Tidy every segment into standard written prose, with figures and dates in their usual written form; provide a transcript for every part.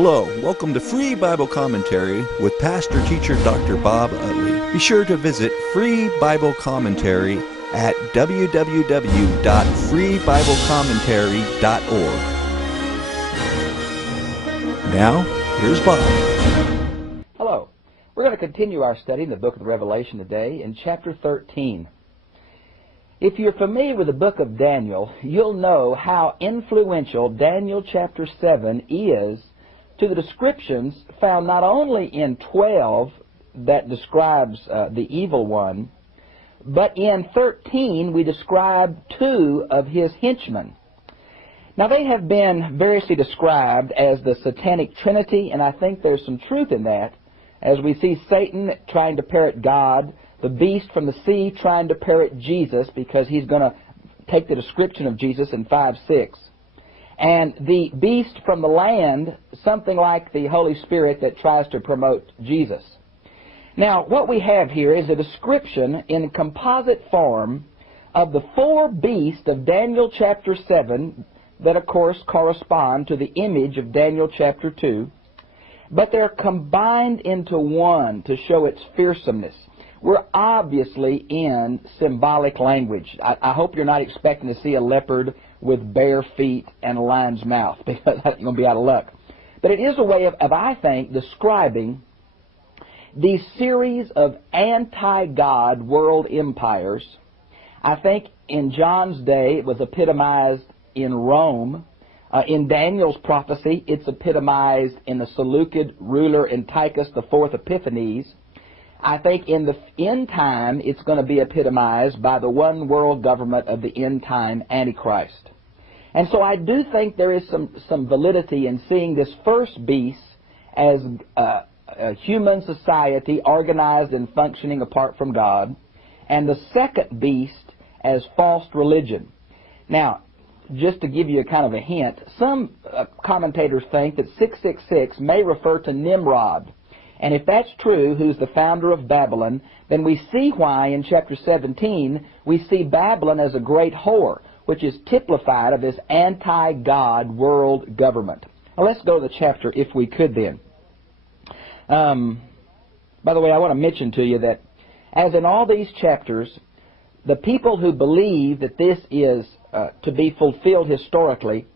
Hello, welcome to Free Bible Commentary with Pastor Teacher Dr. Bob Utley. Be sure to visit Free Bible Commentary at www.freebiblecommentary.org. Now, here's Bob. Hello. We're going to continue our study in the book of Revelation today in chapter 13. If you're familiar with the book of Daniel, you'll know how influential Daniel chapter 7 is to the descriptions found not only in 12 that describes the evil one, but in 13 we describe 2 of his henchmen. Now they have been variously described as the satanic trinity, and I think there's some truth in that, as we see Satan trying to parrot God, the beast from the sea trying to parrot Jesus because he's going to take the description of Jesus in 5:6. And the beast from the land, something like the Holy Spirit that tries to promote Jesus. Now, what we have here is a description in composite form of the 4 beasts of Daniel chapter 7 that, of course, correspond to the image of Daniel chapter 2. But they're combined into one to show its fearsomeness. We're obviously in symbolic language. I hope you're not expecting to see a leopard with bare feet and a lion's mouth, because you're going to be out of luck. But it is a way of I think, describing these series of anti-God world empires. I think in John's day it was epitomized in Rome. In Daniel's prophecy, it's epitomized in the Seleucid ruler Antiochus IV Epiphanes. I think in the end time, it's going to be epitomized by the one world government of the end time Antichrist. And so I do think there is some validity in seeing this first beast as a human society organized and functioning apart from God, and the second beast as false religion. Now, just to give you a kind of a hint, some commentators think that 666 may refer to Nimrod. And if that's true, who's the founder of Babylon, then we see why in chapter 17 we see Babylon as a great whore, which is typified of this anti-God world government. Now let's go to the chapter if we could then. By the way, I want to mention to you that as in all these chapters, the people who believe that this is to be fulfilled historically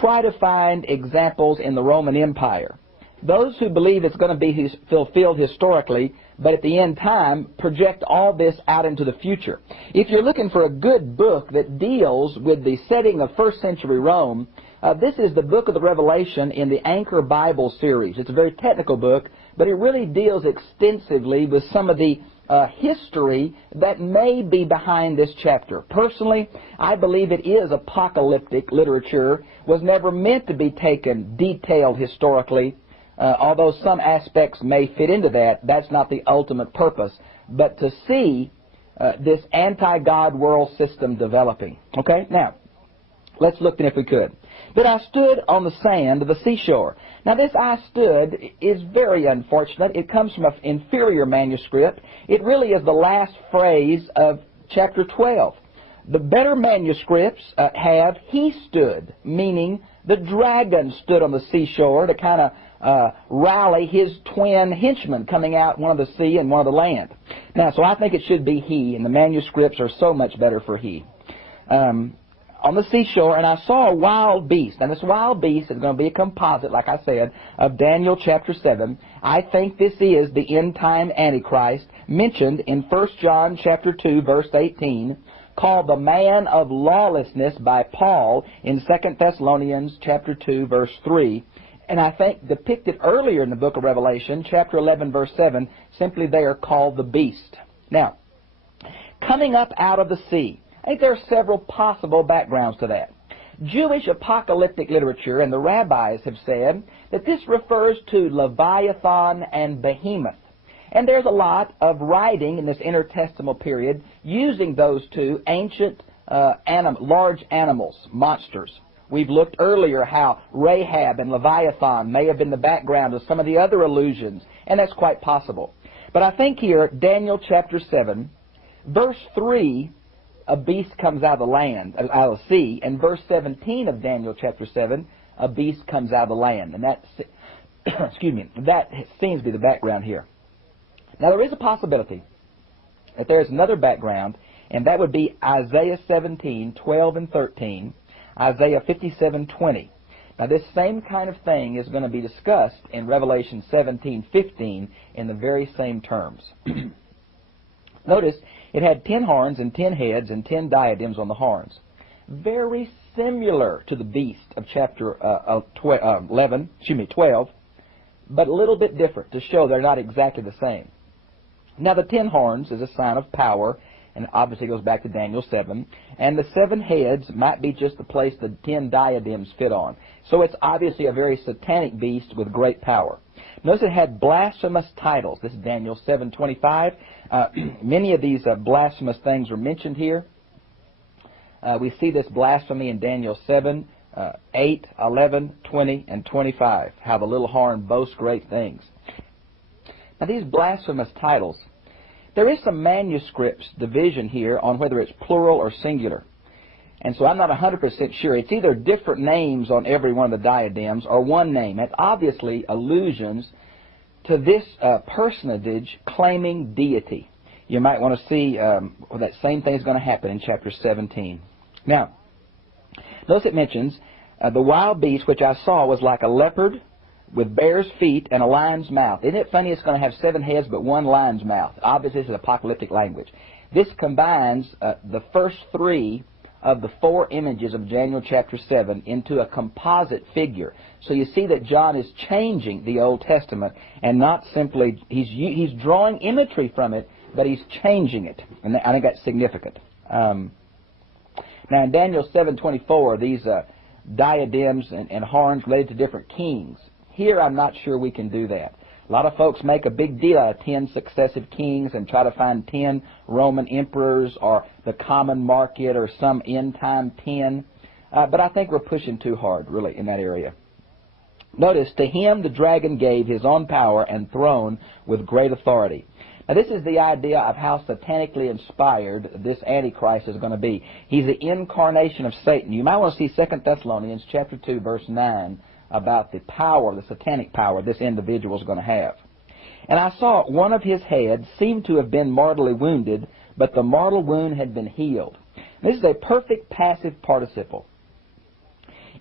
try to find examples in the Roman Empire. Those who believe it's going to be fulfilled historically, but at the end time, project all this out into the future. If you're looking for a good book that deals with the setting of first century Rome, this is the book of the Revelation in the Anchor Bible series. It's a very technical book, but it really deals extensively with some of the history that may be behind this chapter. Personally, I believe it is apocalyptic literature, was never meant to be taken detailed historically. Although some aspects may fit into that, that's not the ultimate purpose. But to see this anti-God world system developing. Okay, now, let's look then if we could. But I stood on the sand of the seashore. Now this "I stood" is very unfortunate. It comes from an inferior manuscript. It really is the last phrase of chapter 12. The better manuscripts have "he stood," meaning the dragon stood on the seashore to kind of rally his twin henchmen coming out, one of the sea and one of the land. Now, so I think it should be "he," and the manuscripts are so much better for "he." On the seashore, and I saw a wild beast. Now, this wild beast is going to be a composite, like I said, of Daniel chapter 7. I think this is the end-time Antichrist mentioned in 1 John chapter 2, verse 18, called the man of lawlessness by Paul in 2 Thessalonians chapter 2, verse 3. And I think depicted earlier in the book of Revelation, chapter 11, verse 7, simply they are called the beast. Now, coming up out of the sea. I think there are several possible backgrounds to that. Jewish apocalyptic literature and the rabbis have said that this refers to Leviathan and Behemoth. And there's a lot of writing in this intertestamental period using those two ancient large animals, monsters. We've looked earlier how Rahab and Leviathan may have been the background of some of the other allusions, and that's quite possible. But I think here, Daniel chapter 7, verse 3, a beast comes out of the land, out of the sea, and verse 17 of Daniel chapter 7, a beast comes out of the land. And that's excuse me, that seems to be the background here. Now there is a possibility that there is another background, and that would be Isaiah 17:12 and 13, Isaiah 57:20. Now this same kind of thing is going to be discussed in Revelation 17:15 in the very same terms. Notice it had 10 horns and 10 heads and 10 diadems on the horns. Very similar to the beast of chapter 12, but a little bit different to show they're not exactly the same. Now the 10 horns is a sign of power, and obviously goes back to Daniel 7. And the 7 heads might be just the place the 10 diadems fit on. So it's obviously a very satanic beast with great power. Notice it had blasphemous titles. This is Daniel 7:25. Many of these blasphemous things are mentioned here. We see this blasphemy in Daniel 7, 8, 11, 20, and 25, how the little horn boasts great things. Now these blasphemous titles, there is some manuscripts division here on whether it's plural or singular. And so I'm not 100% sure. It's either different names on every one of the diadems or one name. It's obviously allusions to this personage claiming deity. You might want to see that same thing is going to happen in chapter 17. Now, notice it mentions, the wild beast which I saw was like a leopard with bear's feet and a lion's mouth. Isn't it funny it's going to have 7 heads but 1 lion's mouth? Obviously this is apocalyptic language. This combines the first 3 of the 4 images of Daniel chapter 7 into a composite figure. So you see that John is changing the Old Testament and not simply, he's drawing imagery from it, but he's changing it. And I think that's significant. Now in Daniel 7:24, these diadems and horns related to different kings. Here I'm not sure we can do that. A lot of folks make a big deal out of 10 successive kings and try to find 10 Roman emperors or the common market or some end-time 10. But I think we're pushing too hard, really, in that area. Notice, to him the dragon gave his own power and throne with great authority. Now this is the idea of how satanically inspired this Antichrist is going to be. He's the incarnation of Satan. You might want to see 2 Thessalonians chapter 2, verse 9, about the power, the satanic power this individual is going to have. And I saw one of his heads seemed to have been mortally wounded, but the mortal wound had been healed. This is a perfect passive participle.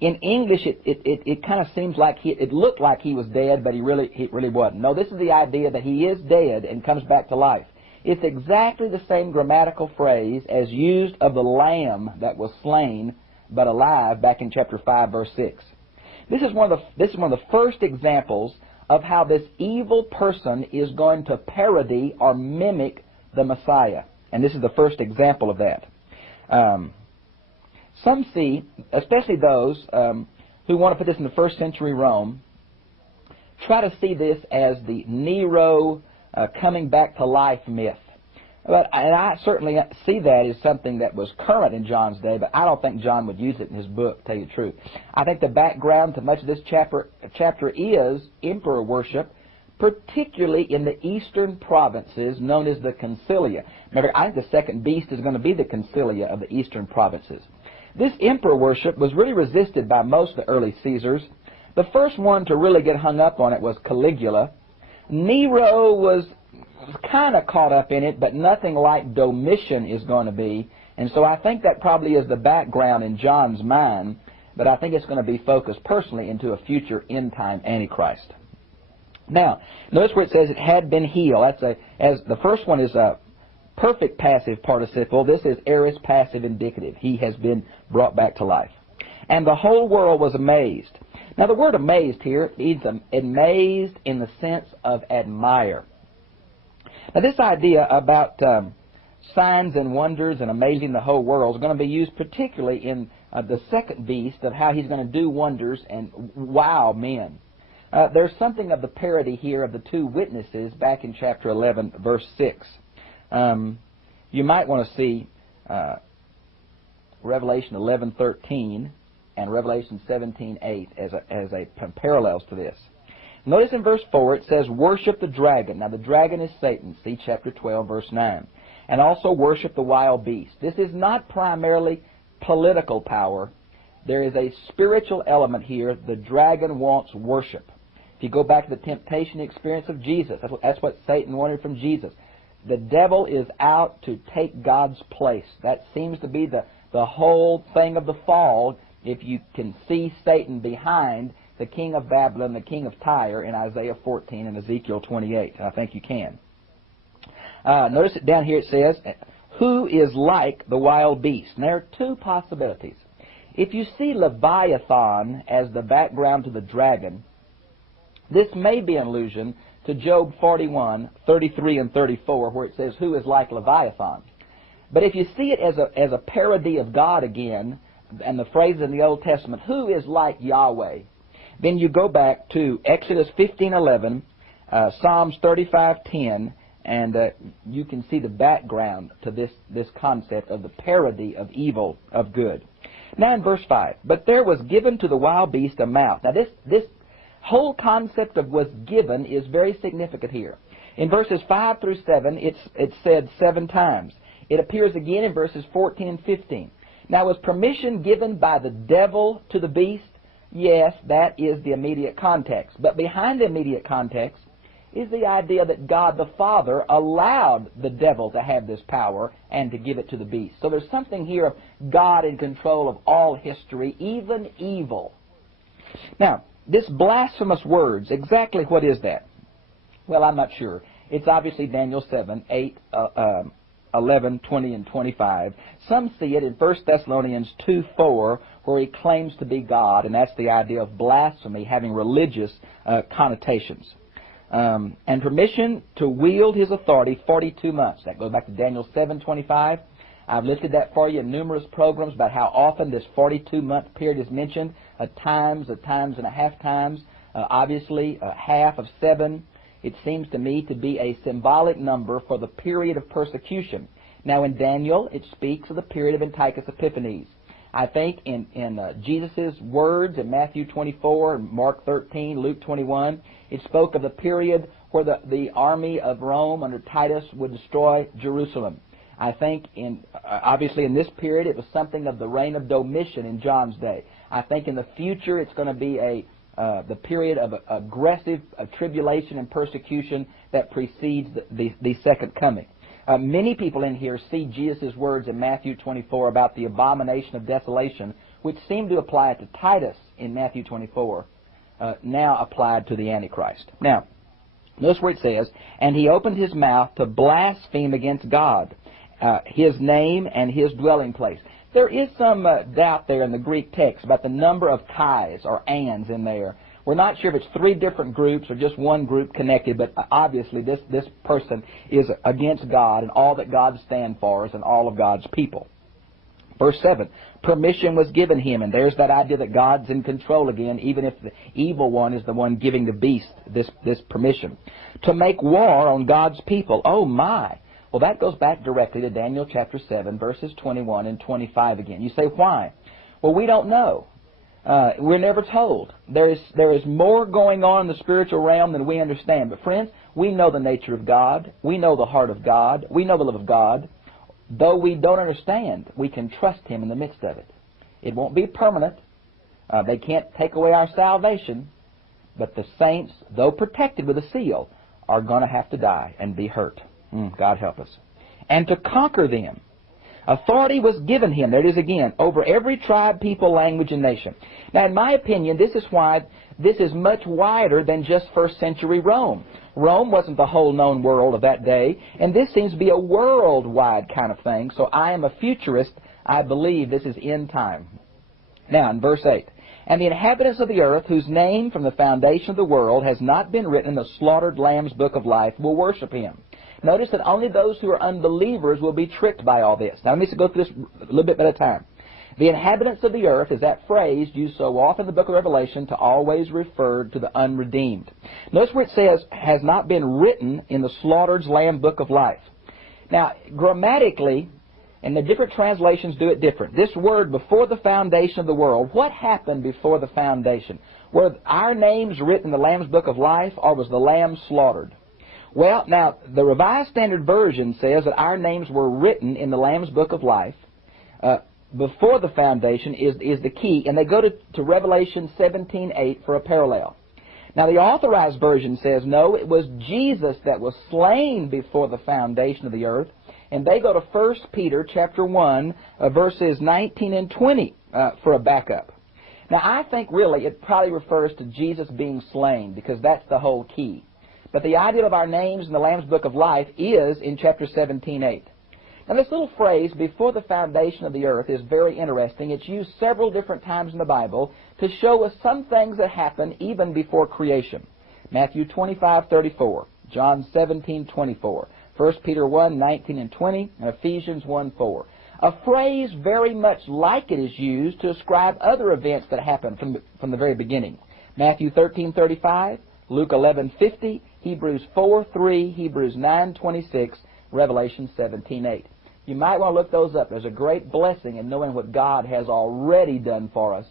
In English, it kind of seems like it looked like he was dead, but he really wasn't. No, this is the idea that he is dead and comes back to life. It's exactly the same grammatical phrase as used of the lamb that was slain but alive back in chapter 5, verse 6. This is one of the first examples of how this evil person is going to parody or mimic the Messiah. And this is the first example of that. Some see, especially those who want to put this in the first century Rome, try to see this as the Nero coming back to life myth. And I certainly see that as something that was current in John's day, but I don't think John would use it in his book, to tell you the truth. I think the background to much of this chapter is emperor worship, particularly in the eastern provinces known as the Concilia. Remember, I think the second beast is going to be the Concilia of the eastern provinces. This emperor worship was really resisted by most of the early Caesars. The first one to really get hung up on it was Caligula. Nero was kind of caught up in it, but nothing like Domitian is going to be. And so I think that probably is the background in John's mind, but I think it's going to be focused personally into a future end-time Antichrist. Now, notice where it says it had been healed. As the first one is a perfect passive participle. This is aorist passive indicative. He has been brought back to life. And the whole world was amazed. Now the word amazed here means amazed in the sense of admire. Now this idea about signs and wonders and amazing the whole world is going to be used particularly in the second beast, of how he's going to do wonders and wow men. There's something of the parody here of the 2 witnesses back in chapter 11, verse 6. You might want to see Revelation 11:13 and Revelation 17:8 as a parallels to this. Notice in verse 4 it says, worship the dragon. Now the dragon is Satan. See chapter 12, verse 9. And also worship the wild beast. This is not primarily political power. There is a spiritual element here. The dragon wants worship. If you go back to the temptation experience of Jesus, that's what Satan wanted from Jesus. The devil is out to take God's place. That seems to be the whole thing of the fall. If you can see Satan behind the king of Babylon, the king of Tyre in Isaiah 14 and Ezekiel 28. I think you can. Notice it down here it says, who is like the wild beast? And there are two possibilities. If you see Leviathan as the background to the dragon, this may be an allusion to Job 41, 33 and 34, where it says, who is like Leviathan? But if you see it as a parody of God again, and the phrase in the Old Testament, who is like Yahweh? Then you go back to Exodus 15:11, Psalms 35:10, and you can see the background to this concept of the parody of evil of good. Now in verse 5, but there was given to the wild beast a mouth. Now this whole concept of was given is very significant here. In verses 5 through 7, it's said 7 times. It appears again in verses 14 and 15. Now, was permission given by the devil to the beast? Yes, that is the immediate context. But behind the immediate context is the idea that God the Father allowed the devil to have this power and to give it to the beast. So there's something here of God in control of all history, even evil. Now, this blasphemous words, exactly what is that? Well, I'm not sure. It's obviously Daniel 7, 8, 11, 20, and 25. Some see it in 1 Thessalonians 2:4, where he claims to be God, and that's the idea of blasphemy having religious connotations. And permission to wield his authority 42 months. That goes back to Daniel 7:25. I've listed that for you in numerous programs about how often this 42-month period is mentioned, at times and a half times. Obviously, half of 7. It seems to me to be a symbolic number for the period of persecution. Now in Daniel, it speaks of the period of Antiochus Epiphanes. I think in Jesus' words in Matthew 24, Mark 13, Luke 21, it spoke of the period where the army of Rome under Titus would destroy Jerusalem. I think obviously in this period it was something of the reign of Domitian in John's day. I think in the future it's going to be the period of aggressive tribulation and persecution that precedes the second coming. Many people in here see Jesus' words in Matthew 24 about the abomination of desolation, which seem to apply to Titus in Matthew 24, now applied to the Antichrist. Now, notice where it says, and he opened his mouth to blaspheme against God, his name and his dwelling place. There is some doubt there in the Greek text about the number of kais or ands in there. We're not sure if it's 3 different groups or just one group connected, but obviously this person is against God and all that God stands for is and all of God's people. Verse 7, permission was given him, and there's that idea that God's in control again, even if the evil one is the one giving the beast this permission, to make war on God's people. Oh my! Well, that goes back directly to Daniel chapter 7, verses 21 and 25 again. You say, why? Well, we don't know. We're never told. There is more going on in the spiritual realm than we understand. But friends, we know the nature of God. We know the heart of God. We know the love of God. Though we don't understand, we can trust Him in the midst of it. It won't be permanent. They can't take away our salvation. But the saints, though protected with a seal, are going to have to die and be hurt. God help us. And to conquer them. Authority was given him, there it is again, over every tribe, people, language, and nation. Now, in my opinion, this is why this is much wider than just first century Rome. Rome wasn't the whole known world of that day, and this seems to be a worldwide kind of thing. So I am a futurist. I believe this is end time. Now, in verse 8, and the inhabitants of the earth, whose name from the foundation of the world has not been written in the slaughtered Lamb's book of life, will worship him. Notice that only those who are unbelievers will be tricked by all this. Now, let me go through this a little bit at a time. The inhabitants of the earth is that phrase used so often in the book of Revelation to always refer to the unredeemed. Notice where it says, has not been written in the slaughtered Lamb book of life. Now, grammatically, and the different translations do it different. This word, before the foundation of the world, what happened before the foundation? Were our names written in the Lamb's book of life, or was the Lamb slaughtered? Well, now, the Revised Standard Version says that our names were written in the Lamb's book of life. Before the foundation is the key, and they go to Revelation 17:8 for a parallel. Now, the Authorized Version says, no, it was Jesus that was slain before the foundation of the earth. And they go to 1 Peter chapter 1, verses 19 and 20 for a backup. Now, I think really it probably refers to Jesus being slain, because that's the whole key. But the idea of our names in the Lamb's Book of Life is in chapter 17:8. Now, this little phrase, before the foundation of the earth, is very interesting. It's used several different times in the Bible to show us some things that happen even before creation. Matthew 25:34, John 17:24, 1 Peter 1:19 and 20, and Ephesians 1:4. A phrase very much like it is used to describe other events that happened from the very beginning. Matthew 13:35, Luke 11:50, Hebrews 4:3, Hebrews 9:26, Revelation 17:8. You might want to look those up. There's a great blessing in knowing what God has already done for us.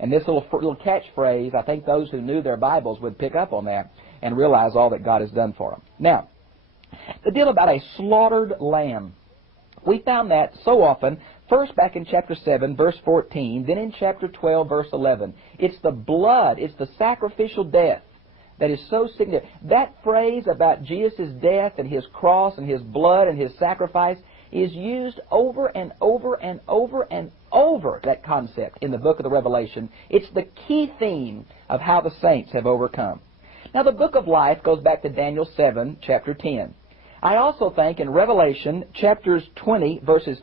And this little catchphrase, I think those who knew their Bibles would pick up on that and realize all that God has done for them. Now, the deal about a slaughtered lamb. We found that so often, first back in chapter 7, verse 14, then in chapter 12, verse 11. It's the blood, it's the sacrificial death that is so significant. That phrase about Jesus' death and His cross and His blood and His sacrifice is used over and over and over and over, that concept, in the book of the Revelation. It's the key theme of how the saints have overcome. Now, the book of life goes back to Daniel 7, chapter 10. I also think in Revelation, chapters 20, verses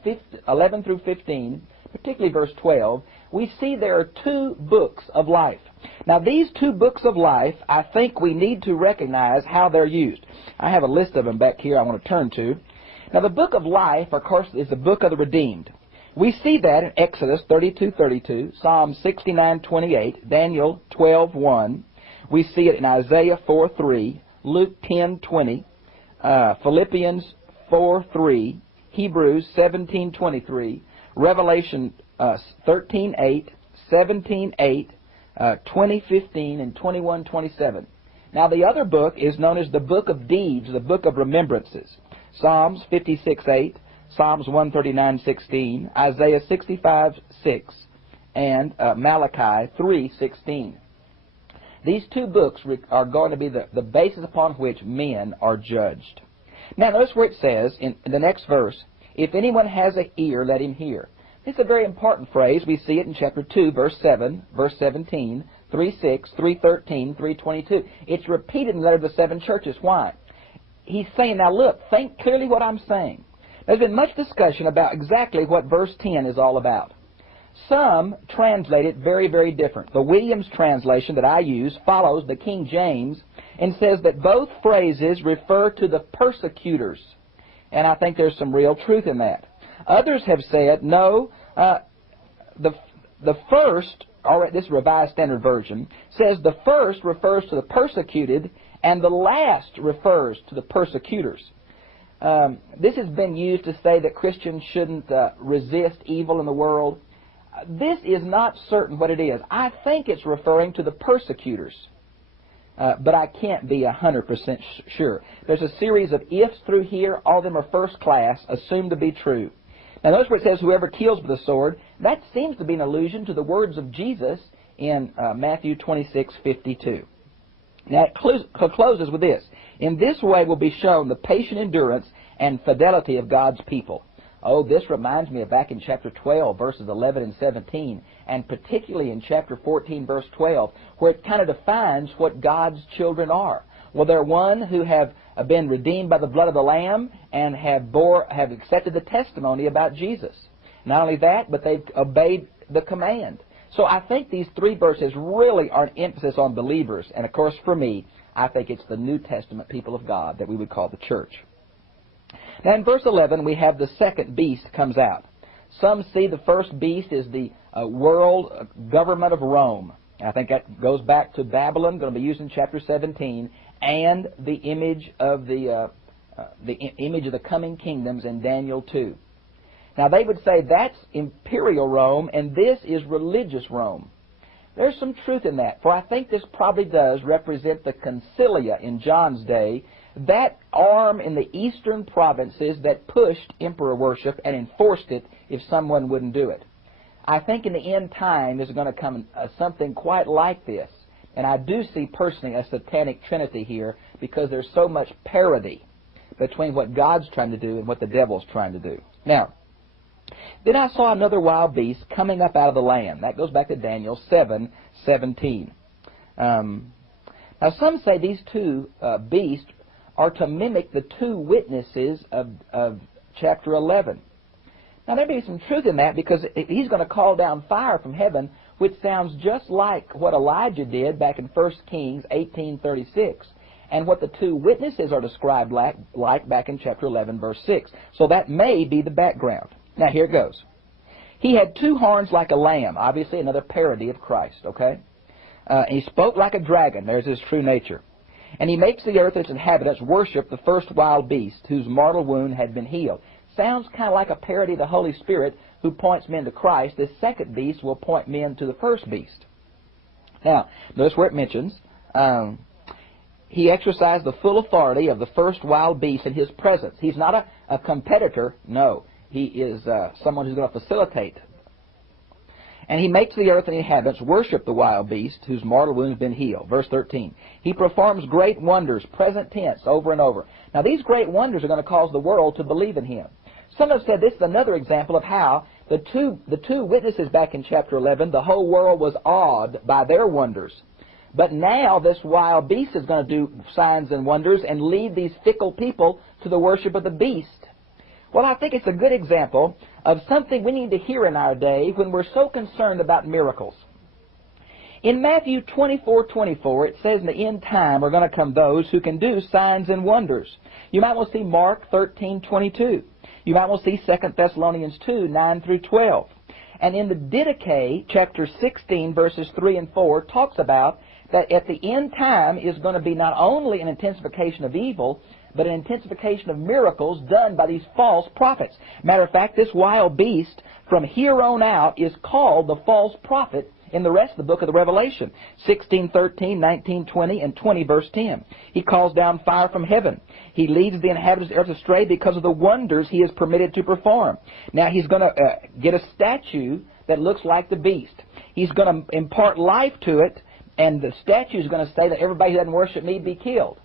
11 through 15, particularly verse 12, we see there are two books of life. Now, these two books of life, I think we need to recognize how they're used. I have a list of them back here I want to turn to. Now, the book of life, of course, is the book of the redeemed. We see that in Exodus 32:32, Psalm 69:28, Daniel 12:1. We see it in Isaiah 4:3, Luke 10:20, Philippians 4:3, Hebrews 17:23, Revelation 13:8, 17:8, 20:15, and 21:27. Now, the other book is known as the book of deeds, the book of remembrances. Psalms 56:8, Psalms 139:16, Isaiah 65:6, and Malachi 3:16. These two books are going to be the basis upon which men are judged. Now, notice where it says in the next verse, if anyone has an ear, let him hear. It's a very important phrase. We see it in chapter 2, verse 7, verse 17, 3:6, 3:13, 3:22. It's repeated in the letter to the seven churches. Why? He's saying, now look, think clearly what I'm saying. There's been much discussion about exactly what verse 10 is all about. Some translate it very, very different. The Williams translation that I use follows the King James and says that both phrases refer to the persecutors. And I think there's some real truth in that. Others have said, no, the first, or this Revised Standard Version, says the first refers to the persecuted and the last refers to the persecutors. This has been used to say that Christians shouldn't resist evil in the world. This is not certain what it is. I think it's referring to the persecutors, but I can't be 100% sure. There's a series of ifs through here. All of them are first class, assumed to be true. Now notice where it says, whoever kills with the sword. That seems to be an allusion to the words of Jesus in Matthew 26:52. Now it closes with this. In this way will be shown the patient endurance and fidelity of God's people. Oh, this reminds me of back in chapter 12, verses 11 and 17, and particularly in chapter 14, verse 12, where it kind of defines what God's children are. Well, they're one who have been redeemed by the blood of the Lamb and have accepted the testimony about Jesus. Not only that, but they've obeyed the command. So I think these three verses really are an emphasis on believers. And of course, for me, I think it's the New Testament people of God that we would call the church. Now in verse 11, we have the second beast comes out. Some see the first beast is the world government of Rome. I think that goes back to Babylon, going to be used in chapter 17, and the image of the coming kingdoms in Daniel 2. Now they would say that's imperial Rome, and this is religious Rome. There's some truth in that, for I think this probably does represent the concilia in John's day, that arm in the eastern provinces that pushed emperor worship and enforced it if someone wouldn't do it. I think in the end time there's going to come something quite like this. And I do see personally a satanic trinity here because there's so much parody between what God's trying to do and what the devil's trying to do. Now, then I saw another wild beast coming up out of the land. That goes back to Daniel 7:17. Now some say these two beasts are to mimic the two witnesses of chapter 11. Now there may be some truth in that, because he's going to call down fire from heaven, which sounds just like what Elijah did back in 1 Kings 18:36, and what the two witnesses are described like back in chapter 11, verse 6. So that may be the background. Now here it goes. He had two horns like a lamb, obviously another parody of Christ, okay? And he spoke like a dragon. There's his true nature. And he makes the earth and its inhabitants worship the first wild beast, whose mortal wound had been healed. Sounds kind of like a parody of the Holy Spirit, who points men to Christ. This second beast will point men to the first beast. Now, notice where it mentions, he exercised the full authority of the first wild beast in his presence. He's not a competitor. No, he is someone who's going to facilitate. And he makes the earth and the inhabitants worship the wild beast, whose mortal wound has been healed. Verse 13. He performs great wonders, present tense, over and over. Now these great wonders are going to cause the world to believe in him. Some have said this is another example of how the two witnesses back in chapter 11, the whole world was awed by their wonders. But now this wild beast is going to do signs and wonders and lead these fickle people to the worship of the beast. Well, I think it's a good example of something we need to hear in our day when we're so concerned about miracles. In Matthew 24:24, it says in the end time are going to come those who can do signs and wonders. You might want to see Mark 13:22. You might want to see 2 Thessalonians 2:9-12. And in the Didache, chapter 16, verses 3 and 4, talks about that at the end time is going to be not only an intensification of evil, but an intensification of miracles done by these false prophets. Matter of fact, this wild beast from here on out is called the false prophet in the rest of the book of the Revelation. 16:13, 19:20, and 20 verse 10. He calls down fire from heaven. He leads the inhabitants of the earth astray because of the wonders he is permitted to perform. Now he's going to get a statue that looks like the beast. He's going to impart life to it, and the statue is going to say that everybody who doesn't worship me be killed.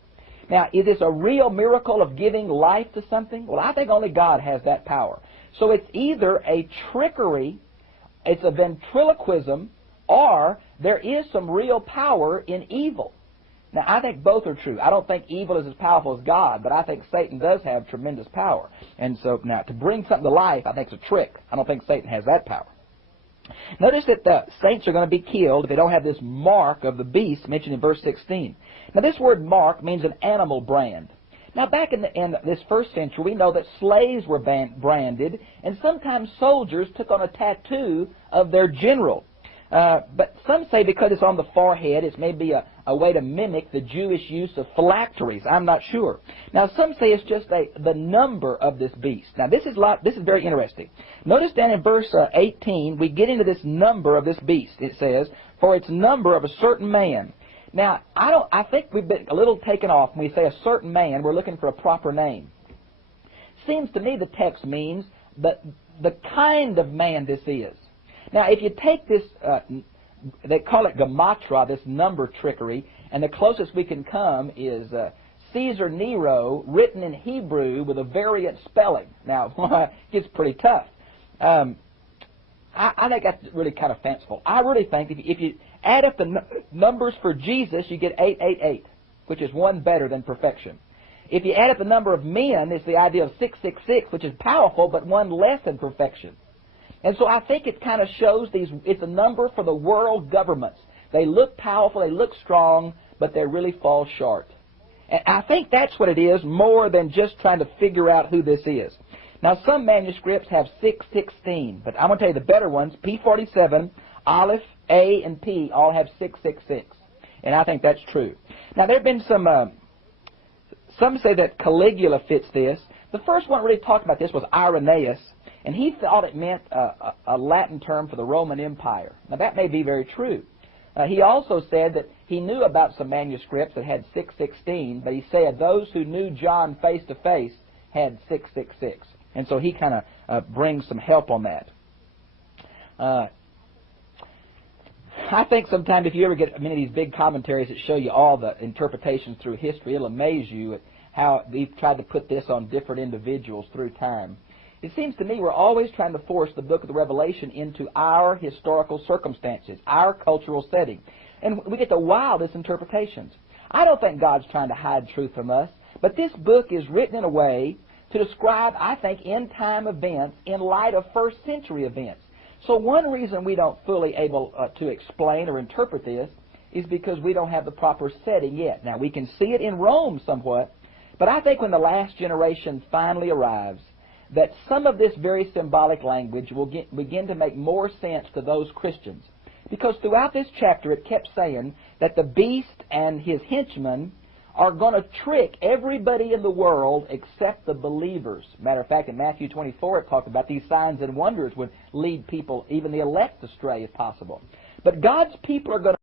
Now, is this a real miracle of giving life to something? Well, I think only God has that power. So it's either a trickery, it's a ventriloquism, or there is some real power in evil. Now, I think both are true. I don't think evil is as powerful as God, but I think Satan does have tremendous power. And so, now, to bring something to life, I think it's a trick. I don't think Satan has that power. Notice that the saints are going to be killed if they don't have this mark of the beast mentioned in verse 16. Now this word mark means an animal brand. Now back in this first century, we know that slaves were branded, and sometimes soldiers took on a tattoo of their general. But some say because it's on the forehead, it's maybe a way to mimic the Jewish use of phylacteries. I'm not sure. Now some say it's just the number of this beast. Now this is very interesting. Notice down in verse 18, we get into this number of this beast. It says, "For its number of a certain man." Now I think we've been a little taken off when we say a certain man. We're looking for a proper name. Seems to me the text means the kind of man this is. Now, if you take this, they call it gematria, this number trickery, and the closest we can come is Caesar Nero, written in Hebrew with a variant spelling. Now, it gets pretty tough. I think that's really kind of fanciful. I really think if you add up the numbers for Jesus, you get 888, which is one better than perfection. If you add up the number of men, it's the idea of 666, which is powerful, but one less than perfection. And so I think it kind of shows it's a number for the world governments. They look powerful, they look strong, but they really fall short. And I think that's what it is, more than just trying to figure out who this is. Now, some manuscripts have 616, but I'm going to tell you the better ones, P47, Aleph, A, and P, all have 666. And I think that's true. Now, there have been some say that Caligula fits this. The first one really talked about this was Irenaeus, and he thought it meant a Latin term for the Roman Empire. Now, that may be very true. He also said that he knew about some manuscripts that had 616, but he said those who knew John face to face had 666. And so he kind of brings some help on that. I think sometimes if you ever get many of these big commentaries that show you all the interpretations through history, it'll amaze you at how we've tried to put this on different individuals through time. It seems to me we're always trying to force the book of the Revelation into our historical circumstances, our cultural setting. And we get the wildest interpretations. I don't think God's trying to hide truth from us, but this book is written in a way to describe, I think, end-time events in light of first-century events. So one reason we don't fully able to explain or interpret this is because we don't have the proper setting yet. Now, we can see it in Rome somewhat, but I think when the last generation finally arrives, that some of this very symbolic language will begin to make more sense to those Christians. Because throughout this chapter it kept saying that the beast and his henchmen are going to trick everybody in the world except the believers. Matter of fact, in Matthew 24 it talked about these signs and wonders would lead people, even the elect, astray if possible. But God's people are going to